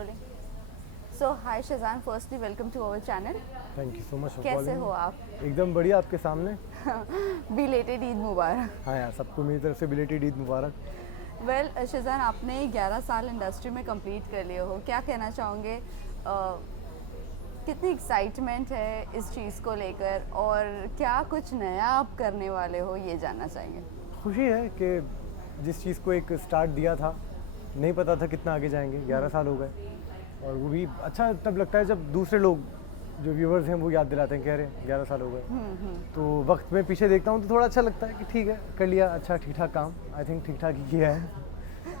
Rolling. So hi Shazan, firstly welcome to our channel. Thank you so much for कैसे calling. हो आप? एकदम बढ़िया आपके सामने। बिलेटेड ईद मुबारक। हाँ यार, सबको मेरी तरफ से बिलेटेड ईद मुबारक। वेल शज़ान, आपने 11 साल इंडस्ट्री में कंप्लीट कर लिए हो, क्या कहना चाहोगे? कितनी एक्साइटमेंट है इस चीज़ को लेकर और क्या कुछ नया आप करने वाले हो, ये जानना चाहेंगे। खुशी है कि जिस चीज़ को एक स्टार्ट दिया था, नहीं पता था कितना आगे जाएंगे। 11 साल हो गए और वो भी अच्छा तब लगता है जब दूसरे लोग जो व्यूवर्स हैं वो याद दिलाते हैं, कह रहे हैं 11 साल हो गए। तो वक्त में पीछे देखता हूँ तो थोड़ा अच्छा लगता है कि ठीक है, कर लिया, अच्छा ठीक ठाक काम, आई थिंक ठीक ठाक ही किया है।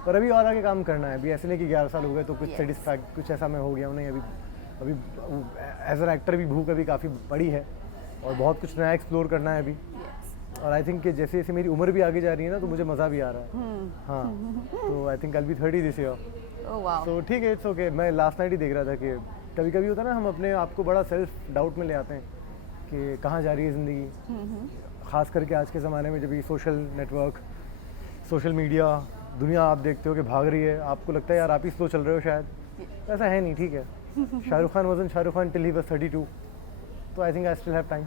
पर अभी और आगे काम करना है। अभी ऐसे नहीं कि 11 साल हो गए तो कुछ सेटिस्फैक्ट कुछ ऐसा मैं हो गया हूँ, नहीं। अभी एज एन एक्टर भी भूख अभी काफ़ी बड़ी है और बहुत कुछ नया एक्सप्लोर करना है अभी। और आई थिंक कि जैसे जैसे मेरी उम्र भी आगे जा रही है ना, तो मुझे मज़ा भी आ रहा है। हाँ, तो I think I will be 30 this year. तो ठीक है, इट्स ओके। मैं लास्ट नाइट ही देख रहा था कि कभी कभी होता है ना, हम अपने आप को बड़ा सेल्फ डाउट में ले आते हैं कि कहाँ जा रही है ज़िंदगी। ख़ास करके आज के ज़माने में जब ये सोशल नेटवर्क, सोशल मीडिया, दुनिया आप देखते हो कि भाग रही है, आपको लगता है यार आप ही स्लो चल रहे हो शायद। ऐसा है नहीं, ठीक है। शाहरुख खान वजन Shahrukh Khan till he was 32, तो I think I still have time.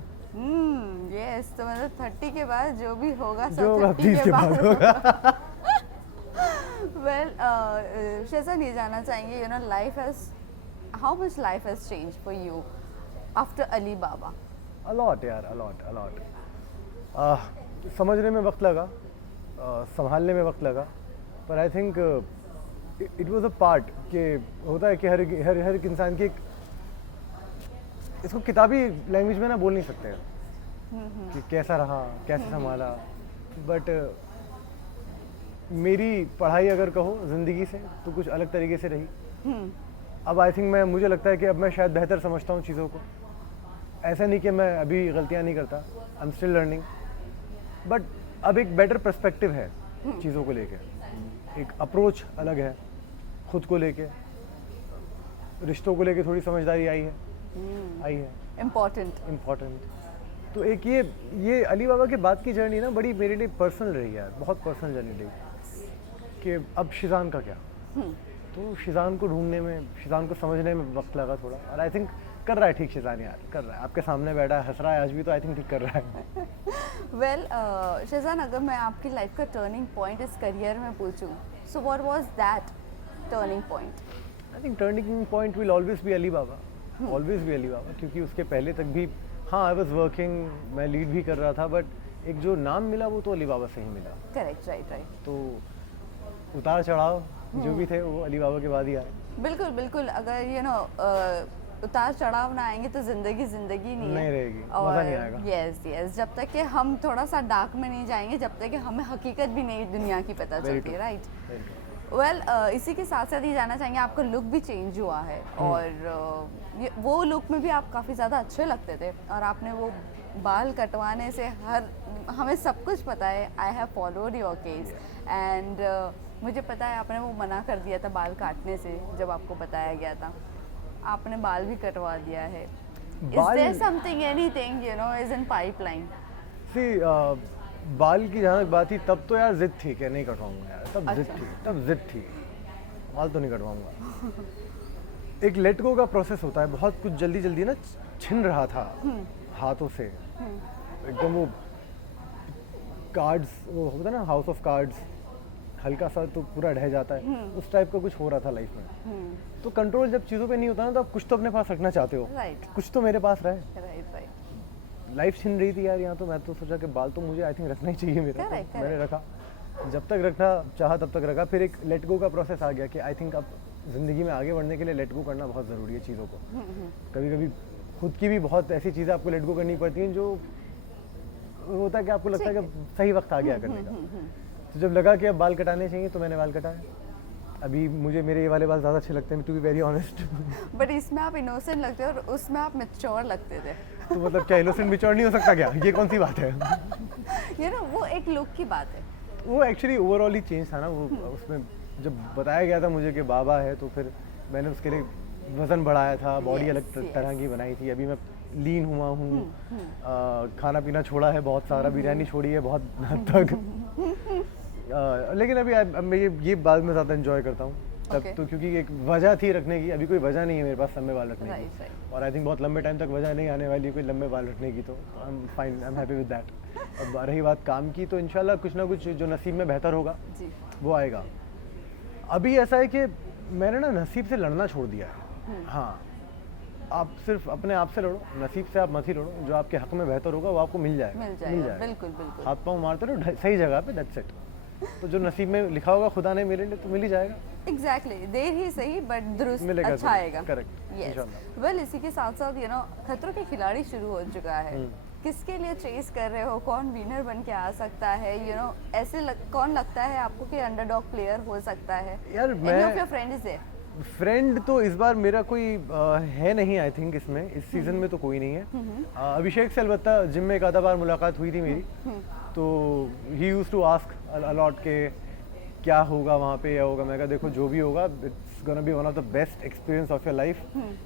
Yes, तो मतलब 30 के बाद जो भी होगा जो 30 के बाद होगा। वेल शज़ान, ये जानना चाहेंगे, you know, life has, how much life has change for you after Ali Baba? A lot यार, अलॉट। समझने में वक्त लगा, संभालने में वक्त लगा, पर I think it was a part कि होता है कि हर एक इंसान की इसको किताबी लैंग्वेज में ना बोल नहीं सकते कि कैसा रहा, कैसे संभाला। बट मेरी पढ़ाई अगर कहो ज़िंदगी से तो कुछ अलग तरीके से रही। अब आई थिंक मुझे लगता है कि अब मैं शायद बेहतर समझता हूँ चीज़ों को। ऐसा नहीं कि मैं अभी गलतियाँ नहीं करता, I am still learning, but अब एक बेटर पर्सपेक्टिव है चीज़ों को लेके, एक अप्रोच अलग है खुद को लेके, रिश्तों को लेके थोड़ी समझदारी आई है। इम्पोर्टेंट। तो एक ये अली बाबा के बाद की जर्नी ना बड़ी मेरे लिए पर्सनल रही यार, बहुत पर्सनल जर्नी रही कि अब शिज़ान का क्या। तो शिज़ान को ढूंढने में, शिज़ान को समझने में वक्त लगा थोड़ा, और आई थिंक कर रहा है ठीक। शिज़ान यार कर रहा है, आपके सामने बैठा है, हंस रहा है आज भी, तो आई थिंक ठीक कर रहा है। वेल शज़ान, अगर मैं आपकी लाइफ का टर्निंग पॉइंट इस करियर में पूछूं, so what was that turning point? I think turning point will always be Alibaba, क्योंकि उसके पहले तक भी हाँ आई वाज वर्किंग, मैं लीड भी कर रहा था, बट एक जो नाम मिला वो तो अली बाबा से ही मिला। Correct, right. तो उतार चढ़ाव जो भी थे वो अली बाबा के बाद ही आए। बिल्कुल। अगर यू नो उतार चढ़ाव ना आएंगे तो जिंदगी नहीं रहेगी, और मज़ा नहीं आएगा। यस, जब तक कि हम थोड़ा सा डार्क में नहीं जाएंगे, जब तक कि हमें हकीकत भी नहीं दुनिया की पता चलती है, राइट। वेल इसी के साथ साथ ये जानना चाहेंगे, आपका लुक भी चेंज हुआ है और वो लुक में भी आप काफ़ी ज़्यादा अच्छे लगते थे, और आपने वो बाल कटवाने से हमें सब कुछ पता है। I have followed your case and मुझे पता है आपने वो मना कर दिया था बाल काटने से जब आपको बताया गया था। आपने बाल भी कटवा दिया है। Is there something, anything you know is in pipeline? बाल की जहाँ तक बात थी, तब तो यार जिद थी कि नहीं कटवाऊंगा यार, तब जिद थी, बाल तो नहीं कटवाऊंगा। एक लेट गो का प्रोसेस होता है, बहुत कुछ जल्दी ना छिन रहा था हाथों से, एकदम वो कार्ड्स, वो होता है ना हाउस ऑफ कार्ड्स, हल्का सा तो पूरा ढह जाता है, उस टाइप का कुछ हो रहा था लाइफ में। तो कंट्रोल जब चीज़ों पे नहीं होता ना, तो आप कुछ तो अपने पास रखना चाहते हो, कुछ तो मेरे पास रहे। लाइफ छिन रही थी यार यहाँ, तो मैं तो सोचा कि बाल तो मुझे आई थिंक रखना ही चाहिए मेरा। तो मैंने रखा, जब तक रखना चाहा तब तक रखा। फिर एक लेट गो का प्रोसेस आ गया कि आई थिंक अब ज़िंदगी में आगे बढ़ने के लिए लेट गो करना बहुत ज़रूरी है चीज़ों को। कभी कभी खुद की भी बहुत ऐसी चीज़ें आपको लेट गो करनी पड़ती हैं जो होता है कि आपको लगता है कि सही वक्त आ गया करने का। तो जब लगा कि अब बाल कटाने चाहिए तो मैंने बाल कटाए। अभी मुझे मेरे ये वाले बाल ज़्यादा अच्छे लगते हैं, to be very honest. But इसमें आप इनोसेंट लगते हो और उसमें आप मैच्योर लगते थे। तो मतलब क्या इनोसेंट मैच्योर नहीं हो सकता क्या? ये कौन सी बात है? यू नो वो एक लुक की बात है। वो एक्चुअली ओवरऑल ही चेंज था ना वो। उसमें जब बताया गया था मुझे कि बाबा है, तो फिर मैंने उसके लिए वज़न बढ़ाया था, बॉडी अलग तरह की बनाई थी। अभी मैं लीन हुआ हूँ, खाना पीना छोड़ा है बहुत सारा, बिरयानी छोड़ी है बहुत हद तक। लेकिन अभी अब मैं ये बात में ज़्यादा एंजॉय करता हूँ तब Okay. तो, क्योंकि एक वजह थी रखने की, अभी कोई वजह नहीं है मेरे पास लंबे बाल रखने राइट की, राइट और आई थिंक बहुत लंबे टाइम तक वजह नहीं आने वाली है कोई लंबे बाल रखने की, तो I am fine, I am happy with that. अब रही बात काम की, तो इंशाल्लाह कुछ ना कुछ जो नसीब में बेहतर होगा जी। वो आएगा। अभी ऐसा है कि मैंने ना नसीब से लड़ना छोड़ दिया है। हाँ, आप सिर्फ अपने आप से लड़ो, नसीब से आप मत ही लड़ो, जो आपके हक में बेहतर होगा वो आपको मिल जाएगा। मिल जाएगा, बिल्कुल बिल्कुल। हाथ पाँव मारते रहो सही जगह पे, दैट्स इट। तो जो नसीब में लिखा होगा खुदा ने मेरे लिए, तो मिल ही जाएगा। एग्जैक्टली, देर ही सही बट दुरुस्त मिलेगा अच्छा जरूर। आएगा। Correct, yes. इंशाल्लाह। वेल, इसी के साथ साथ खतरों के खिलाड़ी शुरू हो चुका है। किसके लिए चेस कर रहे हो, कौन विनर बन के आ सकता है, ऐसे कौन लगता है आपको कि अंडरडॉग प्लेयर हो सकता है? यार Any of your friend is there? Friend तो इस बार मेरा कोई है नहीं, आई थिंक इसमें इस सीजन में तो कोई नहीं है। अभिषेक से अलबत्ता जिम में एक आधा बार मुलाकात हुई थी मेरी, तो he used to ask a lot के क्या होगा वहाँ पे, या होगा। मैं कहा देखो जो भी होगा, it's gonna be one of the best experience of your life,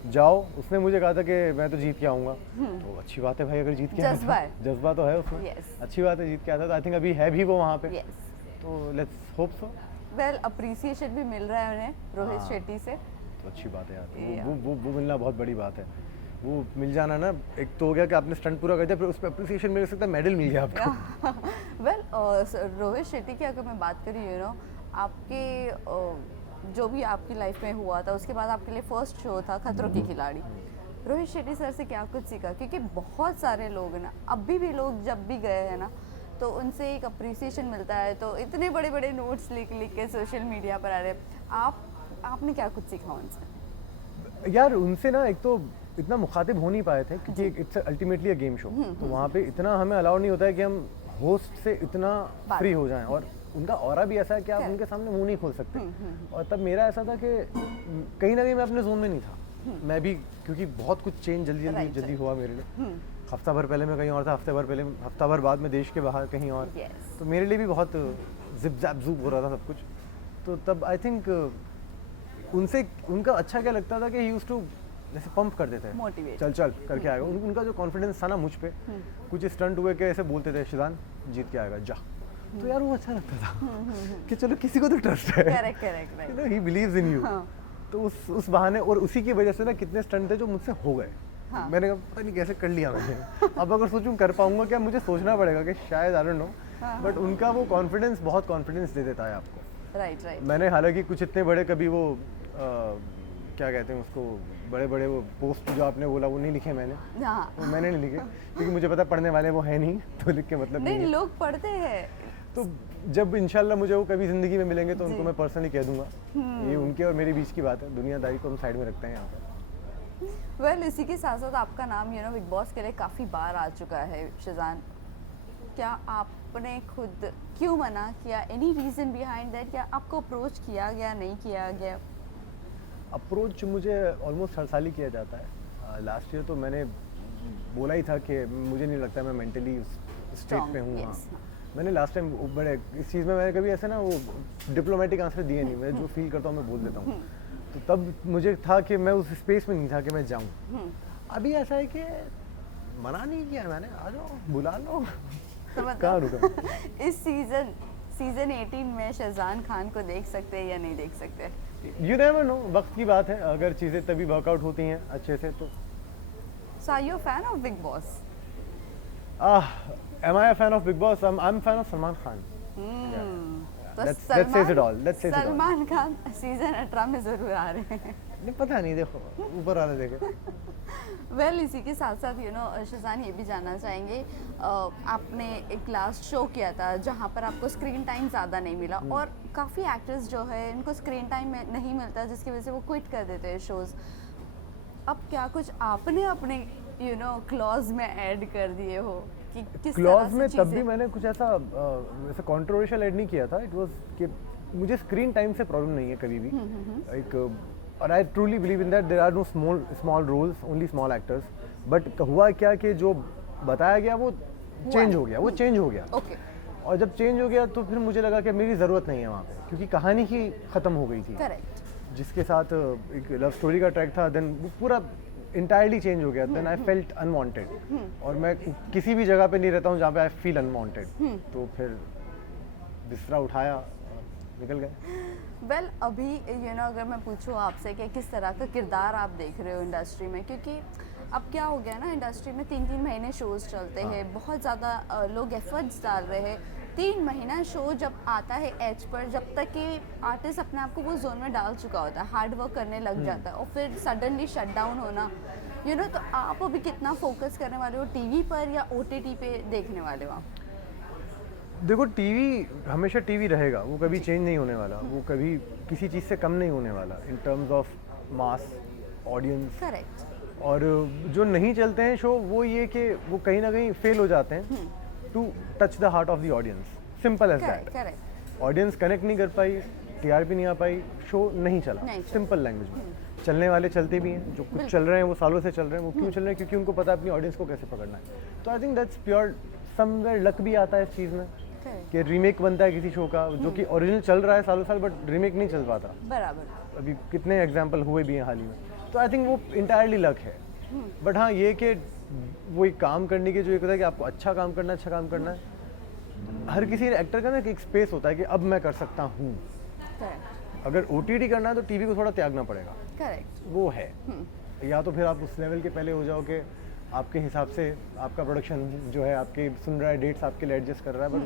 जाओ। उसने मुझे कहा था कि मैं तो जीत के आऊँगा, तो अच्छी बात है भाई, अगर जीत के आया जज्बा था, है। जज्बा तो है उसमें, Yes. अच्छी बात है, जीत के आया था। तो आई थिंक अभी है भी वो वहाँ पे, यस। तो let's hope so. Well, appreciation भी मिल रहा है उन्हें रोहित हाँ। शेट्टी से। तो अच्छी बात है यार, Yeah. वो मिलना बहुत बड़ी बात है। वो मिल जाना ना, एक तो हो गया कि आपने स्टंट पूरा कर दिया, फिर उस पर अप्रिसिएशन मिल सकता है, मेडल मिल गया आपको। वेल, रोहित शेट्टी की अगर मैं बात करूँ, आपके जो भी आपकी लाइफ में हुआ था, उसके बाद आपके लिए फर्स्ट शो था खतरों के खिलाड़ी। रोहित शेट्टी सर से क्या कुछ सीखा? क्योंकि बहुत सारे लोग ना, अभी भी लोग जब भी गए हैं ना, तो उनसे एक अप्रिसिएशन मिलता है, तो इतने बड़े बड़े नोट्स लिख लिख के सोशल मीडिया पर आ रहे हैं। आपने क्या कुछ सीखा उनसे? यार उनसे ना, एक तो इतना मुखातिब हो नहीं पाए थे, क्योंकि it's ultimately a game show, तो वहाँ पे इतना हमें अलाउ नहीं होता है कि हम होस्ट से इतना बात। फ्री हो जाएं, और उनका ऑरा भी ऐसा है कि आप क्या? उनके सामने मुंह नहीं खोल सकते। और तब मेरा ऐसा था कि कहीं ना कहीं मैं अपने जोन में नहीं था, मैं भी, क्योंकि बहुत कुछ चेंज जल्दी Right, जल्दी right. हुआ मेरे लिए। हफ्ता भर पहले मैं कहीं और था, हफ्ता भर बाद में देश के बाहर कहीं और, Yes. तो मेरे लिए भी बहुत जिप जैप जूप हो रहा था सब कुछ। तो तब आई थिंक उनसे उनका अच्छा क्या लगता था कि ही यूज्ड टू जैसे पंप कर देते थे, Motivate. चल चल करके आएगा। उनका जो कॉन्फिडेंस था ना मुझ पे, कुछ स्टंट हुए कि ऐसे बोलते थे, शिजान जीत के आएगा, जा। तो यार वो अच्छा लगता था कि चलो किसी को तो ट्रस्ट है, correct correct right. He believes in you. हाँ। तो उस बहाने और उसी की वजह से ना कितने स्टंट थे जो मुझसे हो गए। हाँ। मैंने कहा पता नहीं कैसे कर लिया मैंने। अब अगर सोचूं कर पाऊंगा क्या, मुझे सोचना पड़ेगा कि शायद, आई डोंट नो, बट उनका वो कॉन्फिडेंस बहुत कॉन्फिडेंस दे देता है आपको। Right right. मैंने हालांकि कुछ इतने बड़े कभी वो क्या कहते हैं उसको, बड़े बड़े वो पोस्ट जो आपने बोला वो नहीं लिखे मैंने, हाँ। वो मैंने नहीं लिखे, क्योंकि मुझे पता पढ़ने वाले वो है नहीं, तो लिख के मतलब नहीं नहीं, है। लोग पढ़ते हैं। तो जब इंशाल्लाह मुझे वो कभी ज़िंदगी में मिलेंगे तो उनको जी। मैं पर्सनली कह दूंगा, ये उनके और मेरे बीच की बात है, दुनियादारी को हम साइड में रखते हैं यहाँ पर। वेल, इसी के साथ साथ आपका नाम बिग बॉस के लिए काफ़ी बार आ चुका है शिजान। क्या आपने खुद क्यों मना किया? Any reason behind that? क्या आपको अप्रोच किया गया, नहीं किया गया? अप्रोच मुझे ऑलमोस्ट हर साल ही किया जाता है। लास्ट ईयर तो मैंने बोला ही था कि मुझे नहीं लगता मैं मेंटली स्टेट Strong, पे हूँ। yes. हाँ, मैंने लास्ट टाइम बड़े इस चीज़ में मैंने कभी ऐसे ना वो डिप्लोमेटिक आंसर दिए नहीं, मैं जो फील करता हूँ मैं बोल देता हूँ। तो तब मुझे था कि मैं उस स्पेस में नहीं था कि मैं जाऊँ। अभी ऐसा है कि मना नहीं किया मैंने, आ जाओ बुला लो। तो कहाँ मतलब रुका? इस सीजन 18 में शहजान खान को देख सकते हैं या नहीं देख सकते? यू नेवर नो, वक्त की बात है, अगर चीज़ें तभी वर्कआउट होती हैं अच्छे से तो। So are you fan of Bigg Boss? Am I a fan of Big Boss? I'm a fan of Salman Khan. तो That says it all. That says it all. Salman Khan season 18 में जरूर आ रहे हैं। नहीं पता नहीं, देखो ऊपर वाले देखे। वेल, इसी के साथ साथ शहजान ये भी जानना चाहेंगे, आपने एक लास्ट शो किया था जहाँ पर आपको स्क्रीन टाइम ज़्यादा नहीं मिला, और काफ़ी एक्टर्स जो है इनको स्क्रीन टाइम नहीं मिलता, जिसकी वजह से वो क्विट कर देते हैं शोज़। अब क्या कुछ आपने अपने क्लॉज में ऐड कर दिए हो कि किस क्लॉज तरह में से तब भी चीज़ें? मैंने कुछ ऐसा कंट्रोवर्शियल ऐड नहीं किया था। इट वाज कि मुझे स्क्रीन टाइम से प्रॉब्लम नहीं है कभी भी। एक और I truly believe in that there are no small roles, only small actors. But हुआ क्या कि जो बताया गया वो चेंज हो गया, वो चेंज हो गया। ओके। और जब चेंज हो गया तो फिर मुझे लगा कि मेरी ज़रूरत नहीं है वहाँ पे, क्योंकि कहानी ही ख़त्म हो गई थी। करेक्ट। जिसके साथ एक लव स्टोरी का ट्रैक था, देन वो पूरा इंटायरली चेंज हो गया। देन आई फेल्ट अनवांटेड, और मैं किसी भी जगह पे नहीं रहता हूँ जहाँ पे आई फील अनवांटेड। तो फिर बिस्तरा उठाया और निकल गए। वेल अभी अगर मैं पूछूँ आपसे कि किस तरह का किरदार आप देख रहे हो इंडस्ट्री में, क्योंकि अब क्या हो गया ना, इंडस्ट्री में 3-3 महीने शोज़ चलते हैं, बहुत ज़्यादा लोग एफर्ट्स डाल रहे हैं। 3 महीना शो जब आता है एज पर, जब तक कि आर्टिस्ट अपने आप को वो जोन में डाल चुका होता है, हार्ड वर्क करने लग जाता है, और फिर सडनली शट डाउन होना, तो आप अभी कितना फोकस करने वाले हो टीवी पर या ओटीटी पे देखने वाले हो आप? देखो, टीवी हमेशा टीवी रहेगा, वो कभी चेंज नहीं होने वाला, वो कभी किसी चीज़ से कम नहीं होने वाला in terms of mass audience. Correct. और जो नहीं चलते हैं शो, वो ये कि वो कहीं ना कहीं फेल हो जाते हैं to touch the heart of the audience, simple as that. Correct. Audience connect नहीं कर पाई, टीआरपी नहीं आ पाई, शो नहीं चला, सिंपल लैंग्वेज में। चलने वाले चलते भी हैं, जो कुछ चल रहे हैं वो सालों से चल रहे हैं, वो क्यों चल रहे हैं? क्योंकि उनको पता है अपनी ऑडियंस को कैसे पकड़ना है। तो I think that's pure, somewhere luck भी आता है इस चीज़ में कि रीमेक बनता है किसी शो का जो कि ओरिजिनल चल रहा है सालों साल, बट रीमेक नहीं चल पाता। बराबर। अभी कितने एग्जाम्पल हुए भी हैं हाल ही में। तो आई थिंक वो इंटायरली लक है। बट हाँ, ये कि वो एक काम करने की जो एक होता है कि आपको अच्छा काम करना है, हर किसी एक्टर का ना एक स्पेस होता है कि अब मैं कर सकता हूँ। अगर ओटीटी करना है तो टीवी को थोड़ा त्यागना पड़ेगा। करेक्ट। वो है, या तो फिर आप उस लेवल के पहले हो जाओ कि आपके हिसाब से आपका प्रोडक्शन जो है आपके सुन रहा है, डेट्स आपके लिए एडजस्ट कर रहा है, बट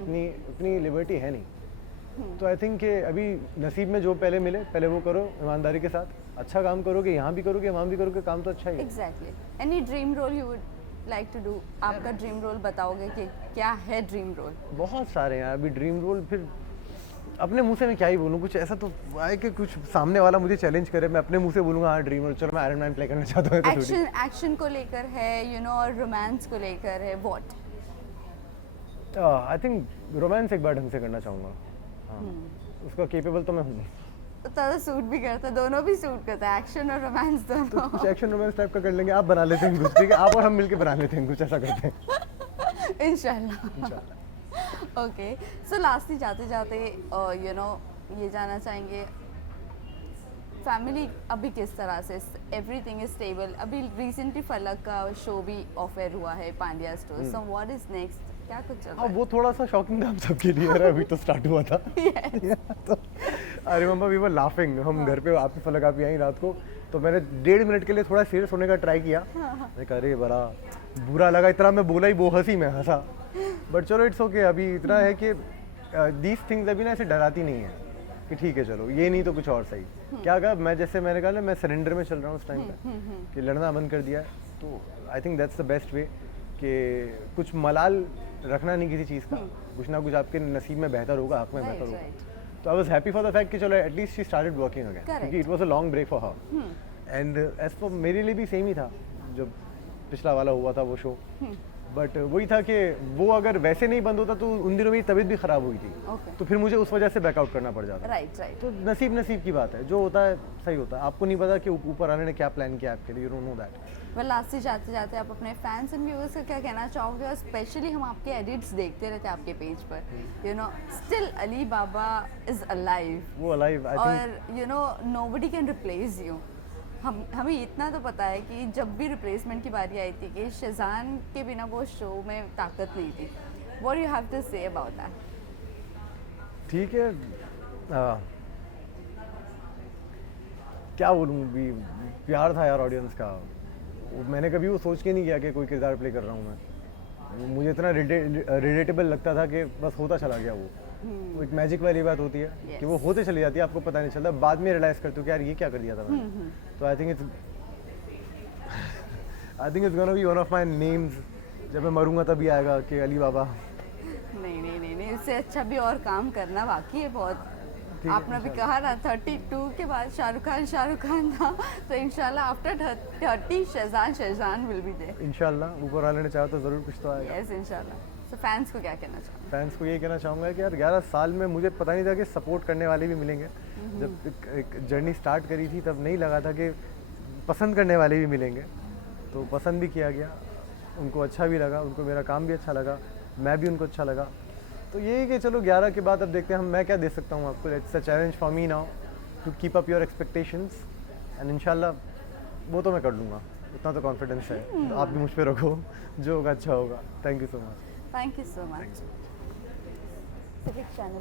उतनी लिबर्टी है नहीं। तो आई थिंक कि अभी नसीब में जो पहले मिले, पहले वो करो ईमानदारी के साथ, अच्छा काम करोगे, यहाँ भी करोगे वहाँ भी करोगे, काम तो अच्छा ही है। Exactly. Any dream role you would like to do? आपका ड्रीम रोल बताओगे कि क्या है ड्रीम रोल? बहुत सारे हैं अभी ड्रीम रोल, फिर अपने मुंह से मैं क्या ही बोलूँ, कुछ ऐसा तो आए कि कुछ सामने वाला मुझे चैलेंज करे, मैं अपने मुंह से बोलूँगा हाँ ड्रीम रोल, चलो मैं आयरन मैन प्ले करना चाहता हूँ। एक्शन को लेकर है और रोमांस को लेकर है, व्हाट? आई थिंक रोमांस एक बार ढंग से करना चाहूँगा। हाँ, उसका केपेबल तो मैं हूँ। तो सूट भी करता है, दोनों भी सूट करता है, एक्शन और रोमांस दोनों। तो कुछ एक्शन रोमांस टाइप का कर लेंगे, आप बना लेते हैं कुछ, ठीक है, आप और हम मिलके बना लेते हैं कुछ, ऐसा करते हैं इंशाल्लाह। ओके, सो लास्टली जाते जाते ये जानना चाहेंगे, फैमिली अभी किस तरह से, एवरीथिंग इज स्टेबल? अभी रिसेंटली फलक का शो भी ऑफर हुआ है Pandya store, so what is next? क्या कुछ चल रहा है? वो थोड़ा सा शॉकिंग था हम सबके लिए, अभी तो स्टार्ट हुआ था। तो I remember we were laughing, हम घर पे आपकी फलक आप आई रात को, तो मैंने 1.5 मिनट के लिए थोड़ा सीरियस होने का ट्राई किया। मैं कह अरे बड़ा बुरा लगा, इतना मैं बोला ही, वो हंसी में हंसा, बट चलो इट्स ओके। अभी इतना है कि दीज थिंग्स अभी ना ऐसे डराती नहीं है कि ठीक है चलो ये नहीं तो कुछ और सही। क्या कहा मैं, जैसे मैंने कहा ना मैं सरेंडर में चल रहा हूँ उस टाइम पे, कि लड़ना बंद कर दिया है। तो I think that's the best way, कि कुछ मलाल रखना नहीं किसी चीज़ का, कुछ ना कुछ आपके नसीब में बेहतर होगा, हक में बेहतर होगा। तो I was happy for the fact कि चलो at least she started working again, क्योंकि it was a long break for her. And as for मेरे लिए भी सेम ही था जब पिछला वाला हुआ था वो शो, बट वही था कि वो अगर वैसे नहीं बंद होता तो उन दिनों मेरी तबीयत भी ख़राब हुई थी, तो फिर मुझे उस वजह से बैकआउट करना पड़ जाता। राइट। तो नसीब की बात है, जो होता है सही होता है, आपको नहीं पता कि ऊपर आने ने क्या प्लान किया आपके लिए, you don't know that. Well last जाते जाते आप अपने फैंस एंड व्यूअर्स को क्या कहना चाहोगे? और स्पेशली हम आपके एडिट्स देखते रहते हैं आपके पेज पर, still Ali Baba is alive, वो अलाइव, आई थिंक, और नोबडी कैन रिप्लेस यू। हमें इतना तो पता है कि जब भी रिप्लेसमेंट की बारी आई थी कि शेजान के बिना वो शो में ताकत नहीं थी। What you have to say about that? ठीक है, क्या बोलूँ, भी प्यार था यार ऑडियंस का। मैंने कभी वो सोच के नहीं किया कि कोई किरदार प्ले कर रहा हूँ मैं, मुझे इतना रिलेटेबल लगता था कि बस होता चला गया। वो एक मैजिक वाली बात होती है कि वो होते चली जाती है, आपको पता नहीं चलता, बाद में रियलाइज करते हो कि यार ये क्या कर दिया था मैंने। तो I think it's gonna be one of my names, जब मैं मरूंगा तभी आएगा कि अली बाबा। नहीं, इससे अच्छा भी और काम करना बाकी है बहुत। आपने अभी कहा ना 32 के बाद शाहरुख खान था, तो इंशाल्लाह after 30 Shezan will be there. इंशाल्लाह ऊपर वाले ने चाहा तो ज़रूर कुछ तो आएगा। यस इंशाल्लाह। तो फैंस को क्या कहना चाहोगे? फैंस को ये कहना चाहूँगा कि यार 11 साल में मुझे पता नहीं था कि सपोर्ट करने वाले भी मिलेंगे। जब एक जर्नी स्टार्ट करी थी तब नहीं लगा था कि पसंद करने वाले भी मिलेंगे, तो पसंद भी किया गया, उनको अच्छा भी लगा, उनको मेरा काम भी अच्छा लगा, मैं भी उनको अच्छा लगा। तो यही कि चलो 11 के बाद अब देखते हैं हम, मैं क्या दे सकता हूँ आपको। It's a challenge for me now to keep up your expectations, and इंशाल्लाह वो तो मैं कर लूँगा, उतना तो कॉन्फिडेंस है। तो आप भी मुझ पर रखो, जो होगा अच्छा होगा। Thank you so much. Thank you so much. Civic channel